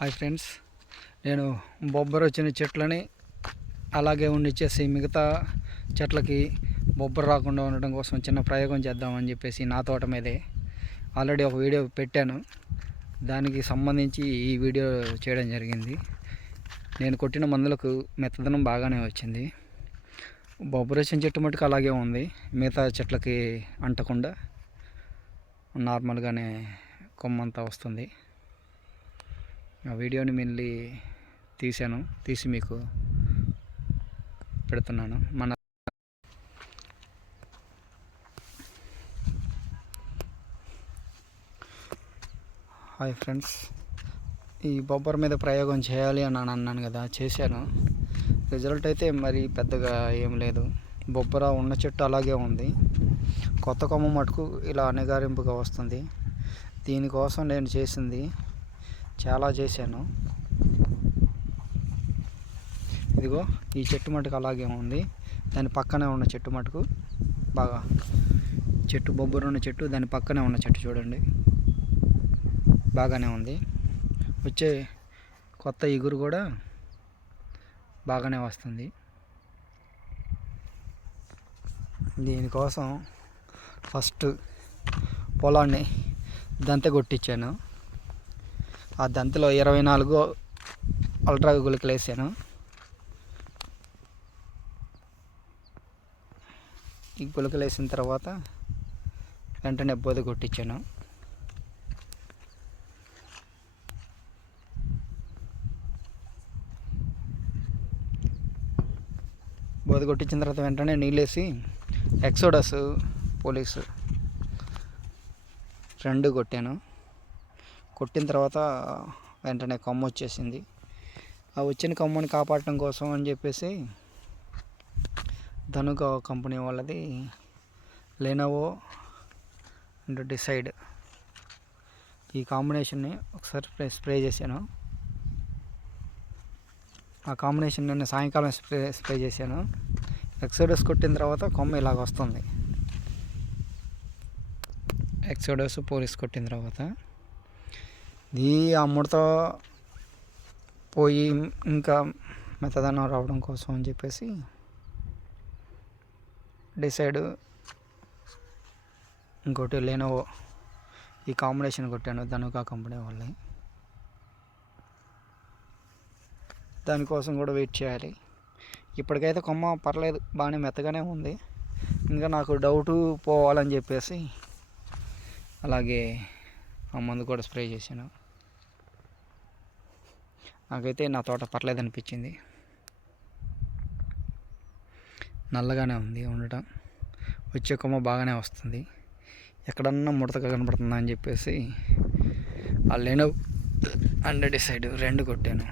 Hi friends, నేను బొబ్బర వచ్చిన చెట్లని అలాగే ఉండిచ్చేసి మిగతా చెట్లకి బొబ్బర రాకుండా ఉండడం కోసం చిన్న ప్రయోగం చేద్దామని చెప్పేసి నా తోట మీదే ఆల్రెడీ ఒక వీడియో పెట్టాను. దానికి సంబంధించి ఈ వీడియో చేయడం జరిగింది. నేను కొట్టిన మందులకు మెత్తదనం బాగానే వచ్చింది. బొబ్బర వచ్చిన చెట్టు మటుకు అలాగే ఉంది, మిగతా చెట్లకి అంటకుండా నార్మల్గానే కొమ్మంతా వస్తుంది. ఆ వీడియోని మళ్ళీ తీసి మీకు పెడుతున్నాను. హాయ్ ఫ్రెండ్స్, ఈ బొబ్బర మీద ప్రయోగం చేయాలి అని అన్నాను కదా, చేశాను. రిజల్ట్ అయితే మరి పెద్దగా ఏం లేదు. బొబ్బర ఉన్న చెట్టు అలాగే ఉంది, కొత్త కొమ్మ మటుకు ఇలా నిగారింపుగా వస్తుంది. దీనికోసం నేను చేసింది చాలా చేశాను. ఇదిగో ఈ చెట్టు మటుకు అలాగే ఉంది, దాని పక్కనే ఉన్న చెట్టు మటుకు బాగా బొబ్బర ఉన్న చెట్టు, దాని పక్కనే ఉన్న చెట్టు చూడండి బాగానే ఉంది. వచ్చే కొత్త ఇగురు కూడా బాగానే వస్తుంది. దీనికోసం ఫస్ట్ పొలాన్ని దంతె కొట్టించాను. ఆ దంతెలో 24 అల్ట్రా గుళికలు వేసాను. ఈ గుళికలు వేసిన తర్వాత వెంటనే బోధ కొట్టించాను. బోధ కొట్టించిన తర్వాత వెంటనే నీళ్ళేసి ఎక్సోడస్ పోలీసు 2 కొట్టాను. కొట్టిన తర్వాత వెంటనే కొమ్మ వచ్చేసింది. ఆ వచ్చిన కొమ్మని కాపాడటం కోసం అని చెప్పేసి ధనుక కంపెనీ వాళ్ళది లెనోవో అండ్ డిసైడ్ ఈ కాంబినేషన్ని ఒకసారి స్ప్రే చేశాను. ఆ కాంబినేషన్ నిన్న సాయంకాలం స్ప్రే చేశాను. ఎక్సోడస్ కొట్టిన తర్వాత కొమ్మ ఇలాగ వస్తుంది. ఎక్సోడస్ పోలీస్ కొట్టిన తర్వాత ఆ ముడత పోయి ఇంకా మెత్తదనం రావడం కోసం అని చెప్పేసి డిసైడ్ ఇంకోటి లెనోవో ఈ కాంబినేషన్ కొట్టాను ధనుక కంపెనీ వాళ్ళని. దానికోసం కూడా వెయిట్ చేయాలి. ఇప్పటికైతే కొమ్మ పర్లేదు, బాగానే మెత్తగానే ఉంది. ఇంకా నాకు డౌటు పోవాలని చెప్పేసి అలాగే ఆ మందు కూడా స్ప్రే చేశాను. నాకైతే నా తోట పర్లేదు అనిపించింది. నల్లగానే ఉంది ఉండటం, వచ్చే కొమ్మ బాగానే వస్తుంది. ఎక్కడన్నా ముడతగా కనపడుతుందా అని చెప్పేసి ఆ లెనోవో అండ్ డిసైడ్ 2 కొట్టాను.